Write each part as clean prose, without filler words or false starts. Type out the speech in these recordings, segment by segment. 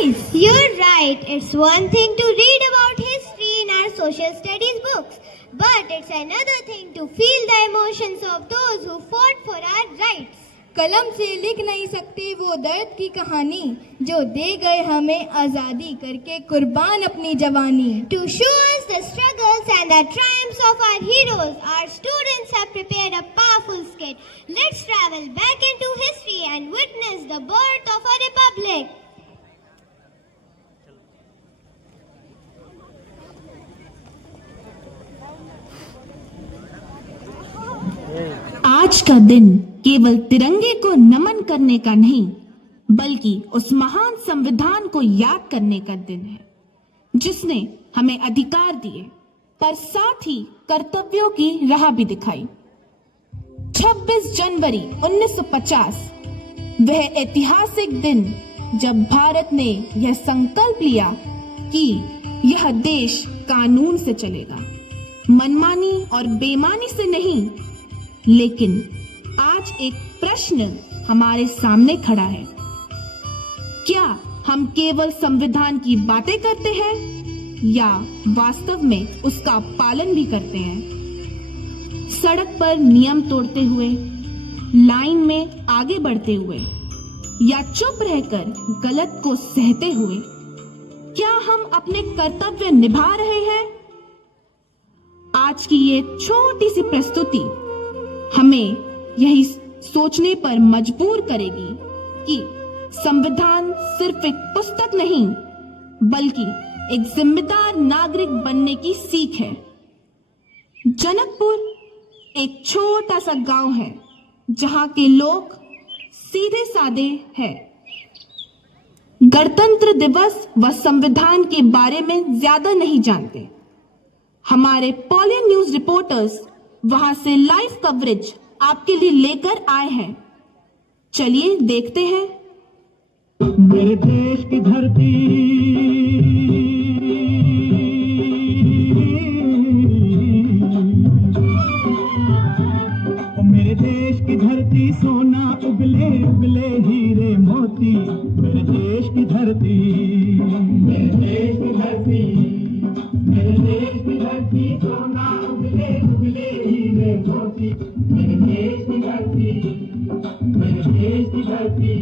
nice. You're right. It's one thing to read about history in our social studies books, but it's another thing to feel the emotions of those who fought for our rights. कलम से लिख नहीं सकते वो दर्द की कहानी जो दे गए हमें आजादी करके कुर्बान अपनी जवानी. To show us the struggles and the triumphs of our heroes, our students have prepared a powerful skit. Let's travel back into history and witness the birth of a republic. आज का दिन केवल तिरंगे को नमन करने का नहीं, बल्कि उस महान संविधान को याद करने का दिन है, जिसने हमें अधिकार दिए, पर साथ ही कर्तव्यों की राह भी दिखाई. 26 जनवरी 1950 वह ऐतिहासिक दिन जब भारत ने यह संकल्प लिया कि यह देश कानून से चलेगा, मनमानी और बेईमानी से नहीं. लेकिन आज एक प्रश्न हमारे सामने खड़ा है. क्या हम केवल संविधान की बातें करते हैं या वास्तव में उसका पालन भी करते हैं? सड़क पर नियम तोड़ते हुए, लाइन में आगे बढ़ते हुए या चुप रहकर गलत को सहते हुए, क्या हम अपने कर्तव्य निभा रहे हैं? आज की ये छोटी सी प्रस्तुति हमें यही सोचने पर मजबूर करेगी कि संविधान सिर्फ एक पुस्तक नहीं, बल्कि एक जिम्मेदार नागरिक बनने की सीख है. जनकपुर एक छोटा सा गांव है जहां के लोग सीधे साधे हैं. गणतंत्र दिवस व संविधान के बारे में ज्यादा नहीं जानते. हमारे पॉलियन न्यूज रिपोर्टर्स वहां से लाइव कवरेज आपके लिए लेकर आए हैं. चलिए देखते हैं. मेरे देश की धरती, मेरे देश की धरती, सोना उगले उगले हीरे मोती. मेरे देश की धरती, मेरे देश की धरती, मेरे देश की धरती, सोना उगले उगले हीरे मोती. मेरे देश की धरती, मेरे देश की धरती.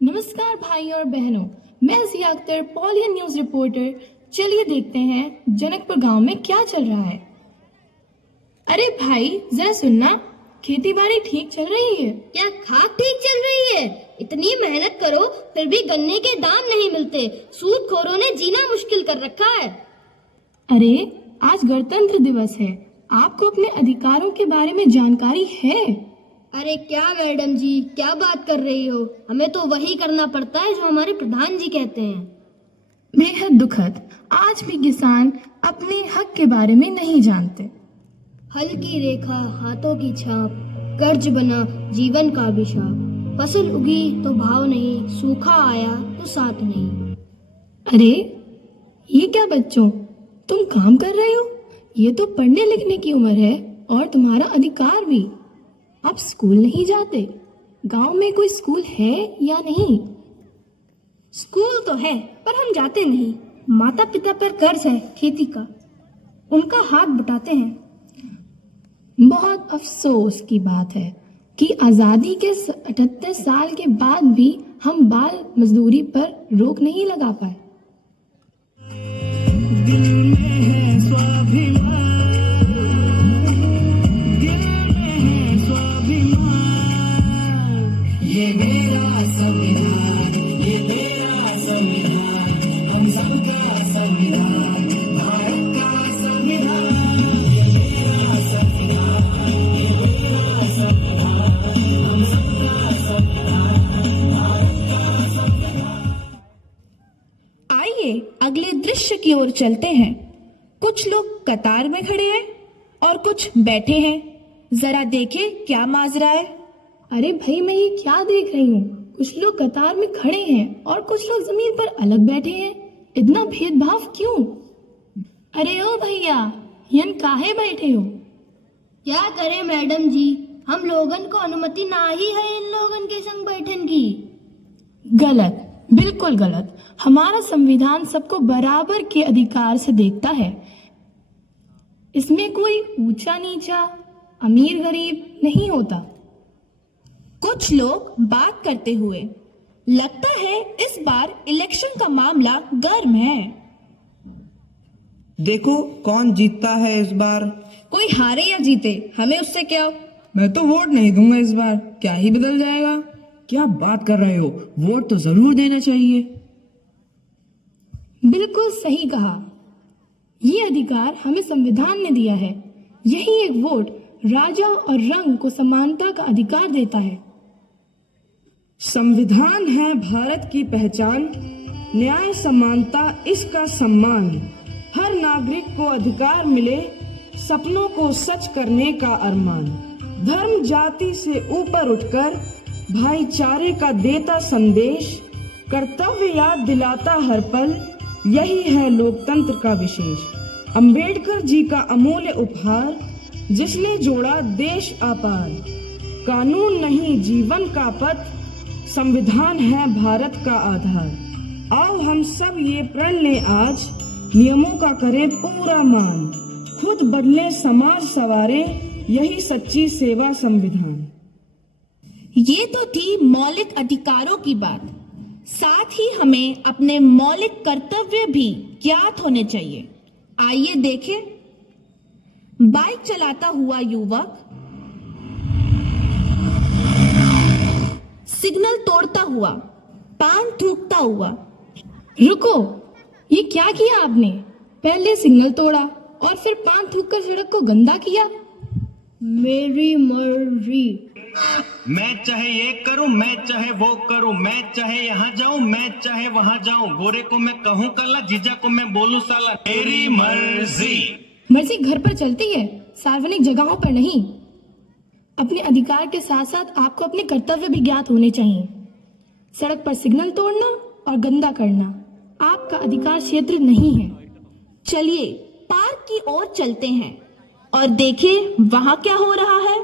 नमस्कार भाई और बहनों, मैं जिया अख्तर, पॉलियन न्यूज रिपोर्टर. चलिए देखते हैं जनकपुर गांव में क्या चल रहा है. अरे भाई जरा सुनना, खेती बाड़ी ठीक चल रही है? क्या खाक ठीक चल रही है? इतनी मेहनत करो फिर भी गन्ने के दाम नहीं मिलते. सूदखोरों ने जीना मुश्किल कर रखा है. अरे आज गणतंत्र दिवस है, आपको अपने अधिकारों के बारे में जानकारी है? अरे क्या मैडम जी, क्या बात कर रही हो? हमें तो वही करना पड़ता है जो हमारे प्रधान जी कहते हैं. बेहद दुखद, आज भी किसान अपने हक के बारे में नहीं जानते. हल की रेखा, हाथों की छाप, कर्ज बना जीवन का अभिशाप. फसल उगी तो भाव नहीं, सूखा आया तो साथ नहीं. अरे ये क्या बच्चों, तुम काम कर रहे हो? ये तो पढ़ने लिखने की उम्र है और तुम्हारा अधिकार भी. आप स्कूल नहीं जाते? गांव में कोई स्कूल है या नहीं? स्कूल तो है पर हम जाते नहीं. माता पिता पर कर्ज है खेती का, उनका हाथ बटाते हैं. बहुत अफसोस की बात है कि आज़ादी के 78 साल के बाद भी हम बाल मजदूरी पर रोक नहीं लगा पाए. दिल में है स्वाभिमान, दिल में है स्वाभिमान. ये मेरा संविधान, ये मेरा संविधान, हम सबका संविधान, भारत का संविधान. ये मेरा संविधान, ये मेरा संविधान, हम सबका संविधान, भारत का संविधान. आइए अगले दृश्य की ओर चलते हैं. कुछ लोग कतार में खड़े हैं और कुछ बैठे हैं. जरा देखें क्या माजरा है. अरे भाई मैं ये क्या देख रही हूँ, कुछ लोग कतार में खड़े हैं और कुछ लोग जमीन पर अलग बैठे हैं. इतना भेदभाव क्यों? अरे ओ भैया, यन काहे बैठे हो? क्या करें मैडम जी, हम लोगन को अनुमति ना ही है इन लोगन के संग बैठन की। गलत, बिल्कुल गलत। हमारा संविधान सबको बराबर के अधिकार से देखता है। इसमें कोई ऊंचा नीचा, अमीर गरीब नहीं होता। कुछ लोग बात करते हुए, लगता है इस बार इलेक्शन का मामला गर्म है। देखो कौन जीतता है इस बार। कोई हारे या जीते, हमें उससे क्या। मैं तो वोट नहीं दूंगा इस बार, क्या ही बदल जाएगा। क्या बात कर रहे हो, वोट तो जरूर देना चाहिए। बिल्कुल सही कहा। ये अधिकार हमें संविधान ने दिया है। यही एक वोट राजा और रंग को समानता का अधिकार देता है। संविधान है भारत की पहचान, न्याय समानता इसका सम्मान। हर नागरिक को अधिकार मिले, सपनों को सच करने का अरमान। धर्म जाति से ऊपर उठकर भाईचारे का देता संदेश। कर्तव्य याद दिलाता हर पल, यही है लोकतंत्र का विशेष। अंबेडकर जी का अमूल्य उपहार, जिसने जोड़ा देश आपार। कानून नहीं जीवन का पथ, संविधान है भारत का आधार। आओ हम सब ये प्रण लें आज, नियमों का करें पूरा मान। खुद बदले समाज सवारे, यही सच्ची सेवा संविधान। ये तो थी मौलिक अधिकारों की बात। साथ ही हमें अपने मौलिक कर्तव्य भी ज्ञात होने चाहिए। आइए देखें। बाइक चलाता हुआ युवक, सिग्नल तोड़ता हुआ, पान थूकता हुआ। रुको, ये क्या किया आपने? पहले सिग्नल तोड़ा और फिर पान थूककर सड़क को गंदा किया। मेरी मर्जी। मैं चाहे ये करूं, मैं चाहे वो करूं, मैं चाहे यहाँ जाऊं, मैं चाहे वहां जाऊं। गोरे को मैं कहूं काला, जीजा को मैं बोलूं साला। मेरी मर्जी। मर्जी घर पर चलती है, सार्वजनिक जगहों पर नहीं। अपने अधिकार के साथ साथ आपको अपने कर्तव्य भी ज्ञात होने चाहिए। सड़क पर सिग्नल तोड़ना और गंदा करना आपका अधिकार क्षेत्र नहीं है। चलिए पार्क की ओर चलते हैं और देखें वहां क्या हो रहा है।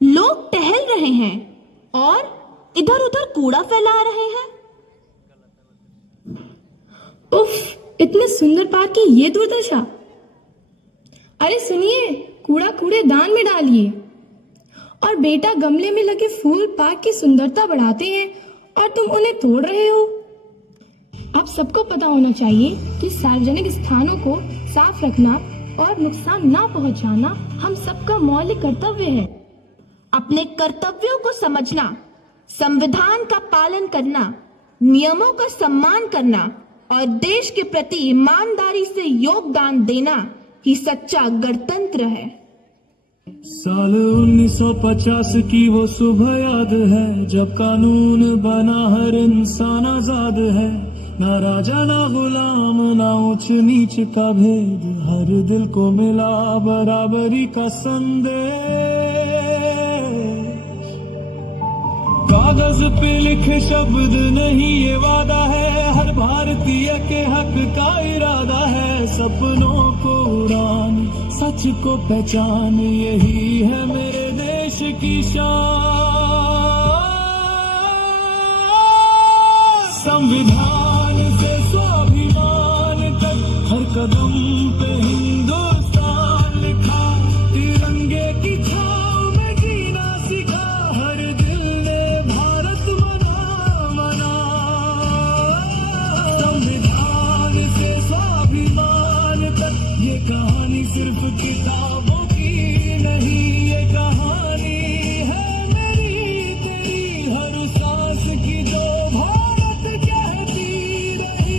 लोग टहल रहे हैं और इधर उधर कूड़ा फैला रहे हैं। उफ, इतने सुंदर पार्क की ये दुर्दशा। अरे सुनिए, कूड़ा कूड़ेदान में डालिए। और बेटा, गमले में लगे फूल पार्क की सुंदरता बढ़ाते हैं और तुम उन्हें तोड़ रहे हो। अब सबको पता होना चाहिए कि सार्वजनिक स्थानों को साफ रखना और नुकसान ना पहुंचाना हम सबका मौलिक कर्तव्य है। अपने कर्तव्यों को समझना, संविधान का पालन करना, नियमों का सम्मान करना और देश के प्रति ईमानदारी से योगदान देना ही सच्चा गणतंत्र है। साल 1950 की वो सुबह याद है, जब कानून बना हर इंसान आजाद है। ना राजा ना गुलाम, ना ऊंच नीच का भेद, हर दिल को मिला बराबरी का संदेश। कागज पे लिखे शब्द नहीं ये वादा है, हर भारतीय के हक का इरादा है। सपनों को उड़ान, सच को पहचान, यही है मेरे देश की शान। संविधान से स्वाभिमान तक, हर कदम पे हिंदुस्तान लिखा। तिरंगे की छाँव में जीना सीखा, हर दिल ने भारत मना। संविधान से स्वाभिमान तक, ये कहानी सिर्फ किताबों की नहीं, ये कहानी है मेरी तेरी, हर सांस की जो भारत कहती रही।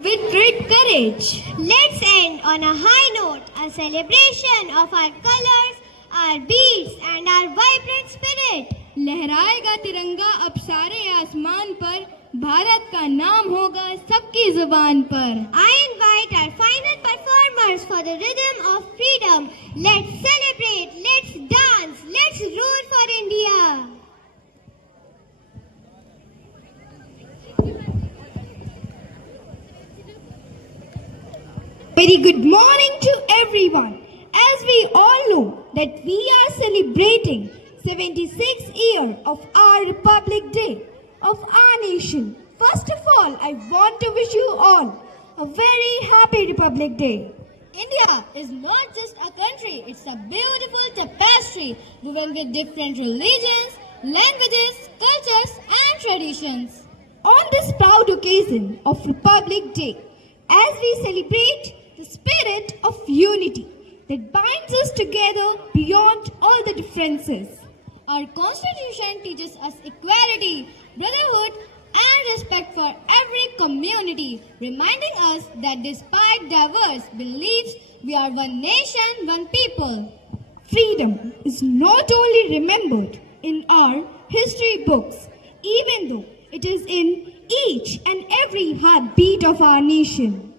With great courage, let's end on a high note, a celebration of our colors, our beads and our vibrant spirit. लहराएगा तिरंगा अब सारे आसमान पर, भारत का नाम होगा सबकी जुबान पर। I invite our final performers for the rhythm of freedom. Let's celebrate, let's dance, let's roar for India. Very good morning to everyone. As we all know that we are celebrating 76th year of our Republic Day of our nation. First of all, I want to wish you all a very happy Republic Day. India is not just a country, it's a beautiful tapestry woven with different religions, languages, cultures and traditions. On this proud occasion of Republic Day, as we celebrate the spirit of unity that binds us together beyond all the differences. Our constitution teaches us equality, brotherhood and respect for every community, reminding us that despite diverse beliefs, we are one nation, one people. Freedom is not only remembered in our history books, even though it is in each and every heartbeat of our nation.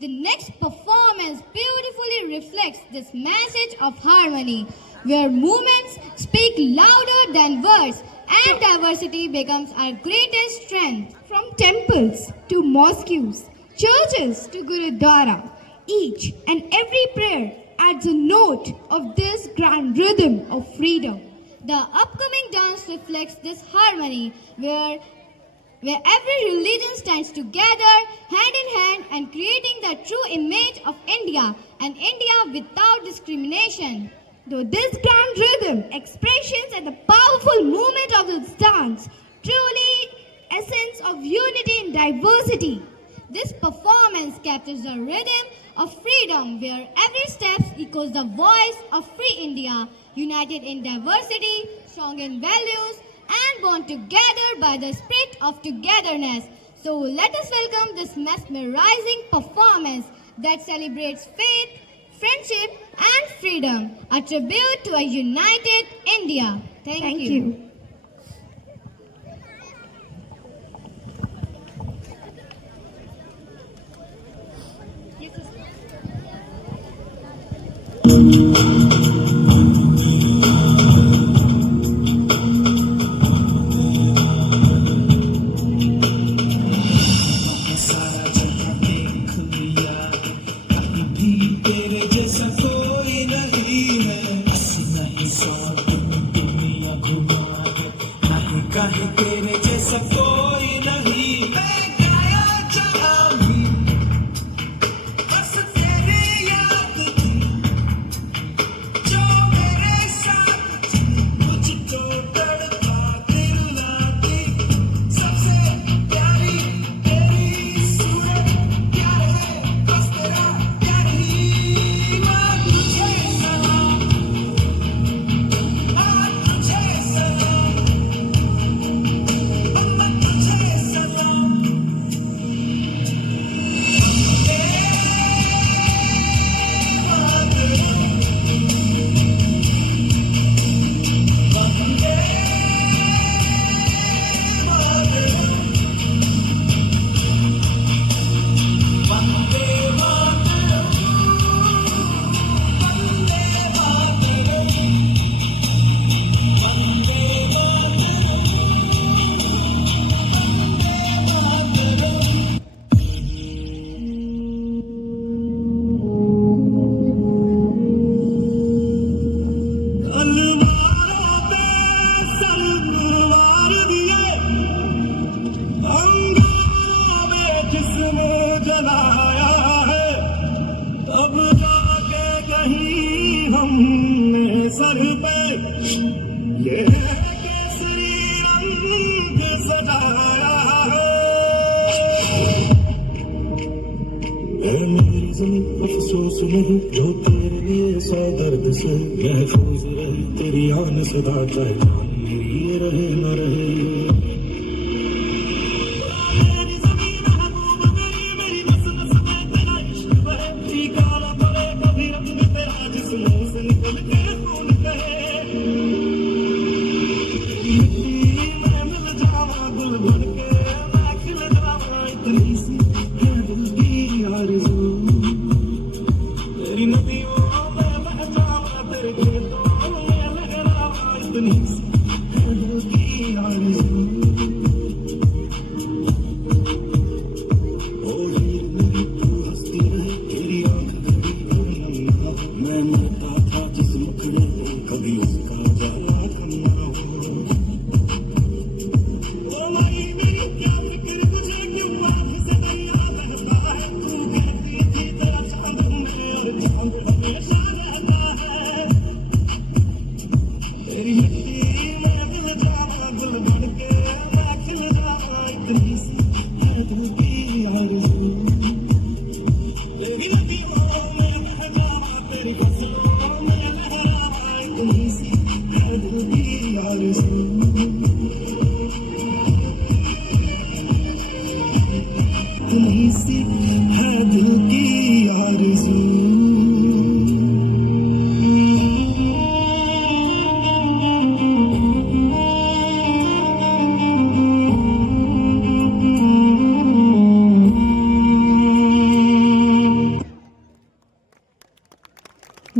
The next performance beautifully reflects this message of harmony, where movements speak louder than words and diversity becomes our greatest strength. From temples to mosques, churches to Gurudwara, each and every prayer adds a note of this grand rhythm of freedom. The upcoming dance reflects this harmony, where every religion stands together, hand in hand, and creating the true image of India, an India without discrimination. Though this grand rhythm, expressions, and the powerful movement of this dance truly essence of unity in diversity. This performance captures the rhythm of freedom, where every step echoes the voice of free India, united in diversity, strong in values, and bound together by the spirit of togetherness. So let us welcome this mesmerizing performance that celebrates faith, friendship and freedom, a tribute to a united India. Thank you. अफसोस नहीं जो तेरे लिए सौ दर्द से महफूज रहे तेरी आन सदा चाहे जान मेरी ये रहे न रहे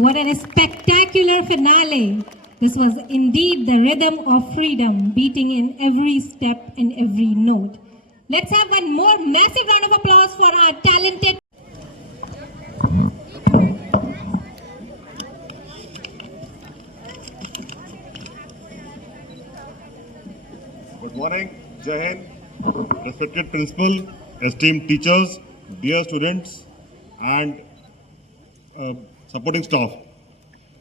what a spectacular finale. This was indeed the rhythm of freedom, beating in every step and every note. Let's have one more massive round of applause for our talented. Good morning, Jai Hind, respected principal, esteemed teachers, dear students, and supporting staff.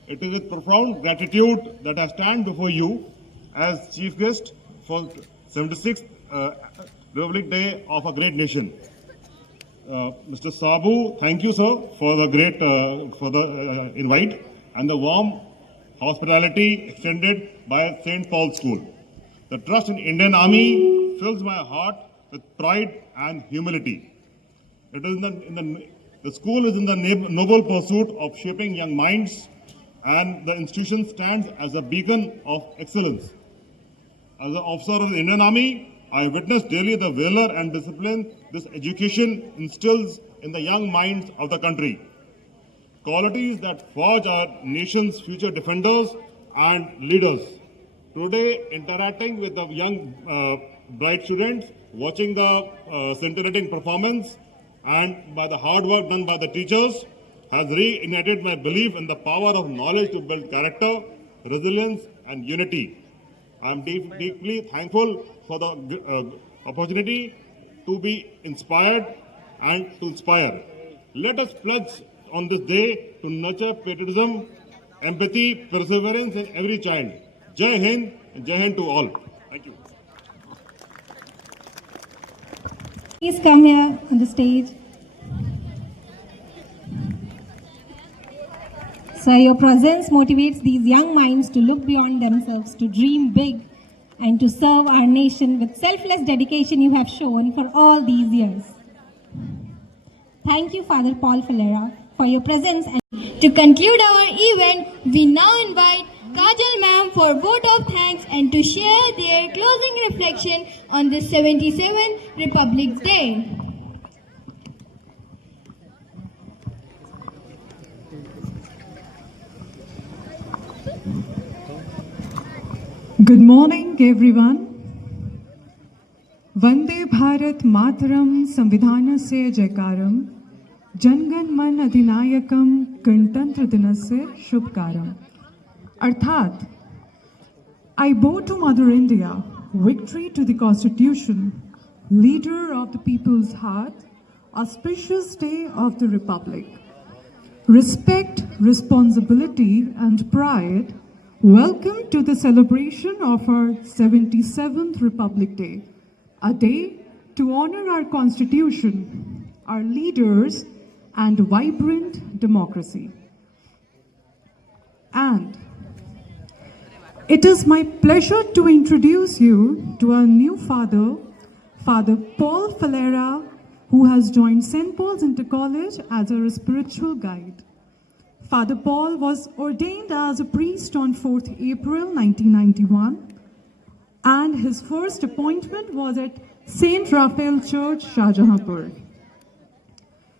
It is with profound gratitude that I stand before you as chief guest for 76th Republic Day of a great nation. Mr. Sabu, thank you, sir, for the great invite and the warm hospitality extended by St. Paul's School. The trust in Indian Army fills my heart with pride and humility. It is the school is in the noble pursuit of shaping young minds, and the institution stands as a beacon of excellence. As an officer of the Indian Army, I witness daily the valor and discipline this education instills in the young minds of the country. Qualities that forge our nation's future defenders and leaders. Today, interacting with the young bright students, watching the scintillating performance, and by the hard work done by the teachers, has reignited my belief in the power of knowledge to build character, resilience, and unity. I am deeply thankful for the opportunity to be inspired and to inspire. Let us pledge on this day to nurture patriotism, empathy, perseverance in every child. Jai Hind, and Jai Hind to all. Thank you. Please come here on the stage. Sir, your presence motivates these young minds to look beyond themselves, to dream big, and to serve our nation with selfless dedication you have shown for all these years. Thank you, Father Paul Falera, for your presence. And to conclude our event, we now invite Kajal ma'am for vote of thanks and to share their closing reflection on this 77th Republic Day. Good morning, everyone. Vande Bharat Mataram Samvidhanasya Jaykaram Jangan Man Adhinayakam Gantantra Dinasya Shubhkaram. Arthat, I bow to Mother India, victory to the Constitution, leader of the people's heart, auspicious day of the Republic. Respect, responsibility, and pride. Welcome to the celebration of our 77th Republic Day, a day to honor our Constitution, our leaders, and vibrant democracy. And it is my pleasure to introduce you to our new father, Father Paul Falera, who has joined St. Paul's Inter-College as our spiritual guide. Father Paul was ordained as a priest on 4th April 1991, and his first appointment was at St. Raphael Church, Shahjahanpur.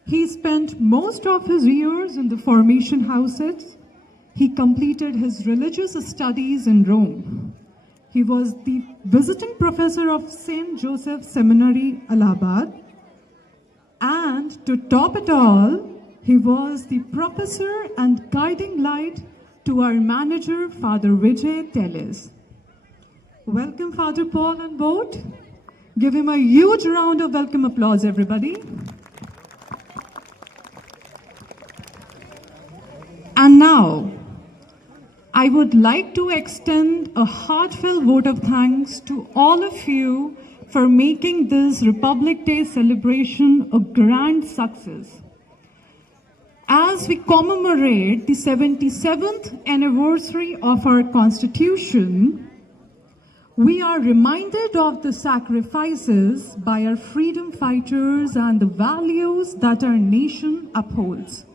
He spent most of his years in the formation houses. He completed his religious studies in Rome. He was the visiting professor of St. Joseph Seminary, Allahabad. And to top it all, he was the professor and guiding light to our manager, Father Vijay Teles. Welcome, Father Paul, on board. Give him a huge round of welcome applause, everybody. And now, I would like to extend a heartfelt vote of thanks to all of you for making this Republic Day celebration a grand success. As we commemorate the 77th anniversary of our Constitution, we are reminded of the sacrifices by our freedom fighters and the values that our nation upholds.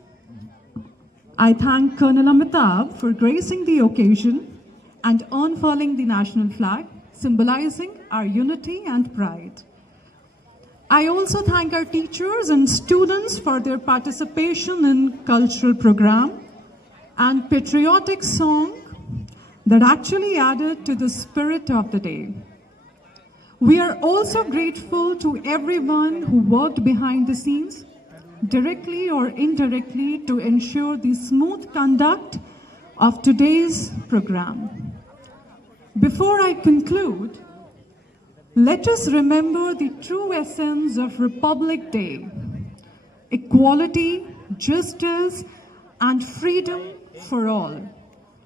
I thank Colonel Amitabh for gracing the occasion and unfurling the national flag, symbolizing our unity and pride. I also thank our teachers and students for their participation in cultural program and patriotic song that actually added to the spirit of the day. We are also grateful to everyone who worked behind the scenes, directly or indirectly, to ensure the smooth conduct of today's program. Before I conclude, let us remember the true essence of Republic Day: equality, justice, and freedom for all.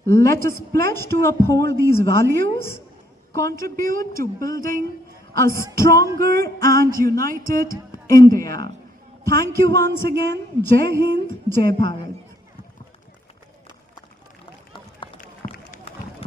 Let us pledge to uphold these values, contribute to building a stronger and united India. Thank you once again. Jai Hind, Jai Bharat.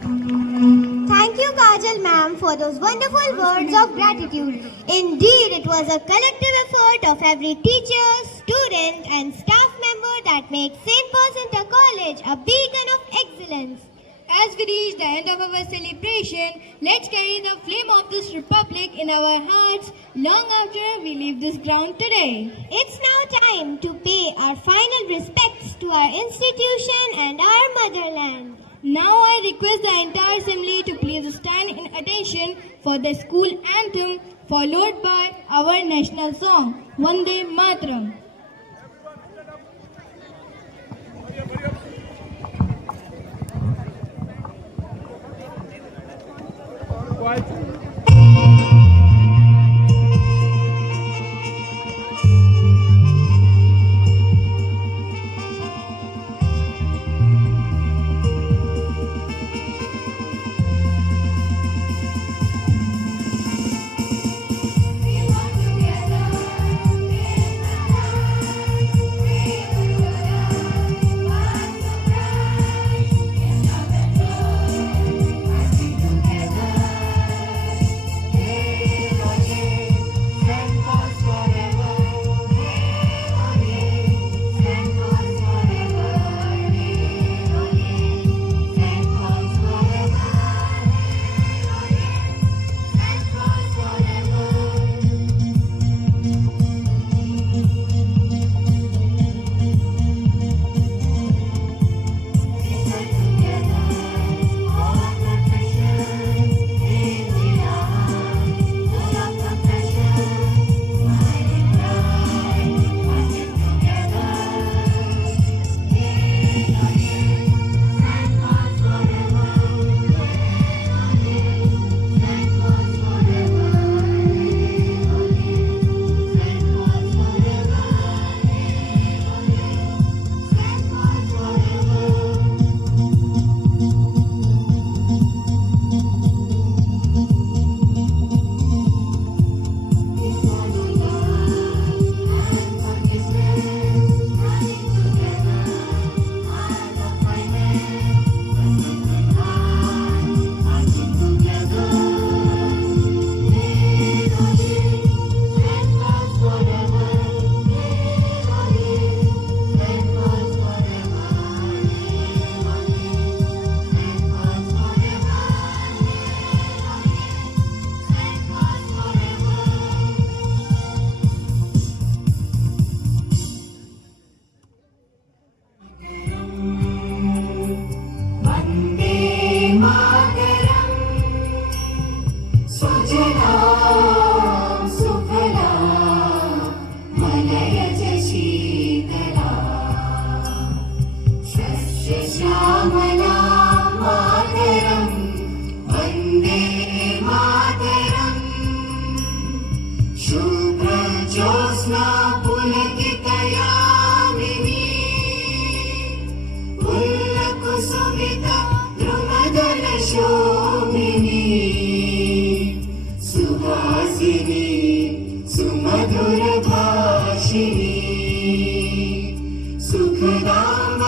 Thank you, Kajal ma'am, for those wonderful words of gratitude. Indeed, it was a collective effort of every teacher, student, and staff member that makes St. Paul's Inter College a beacon of excellence. As we reach the end of our celebration, let's carry the flame of this republic in our hearts long after we leave this ground today. It's now time to pay our final respects to our institution and our motherland. Now I request the entire assembly to please stand in attention for the school anthem, followed by our national song, Vande Mataram. सुमधुर भाषिणी सुखदाम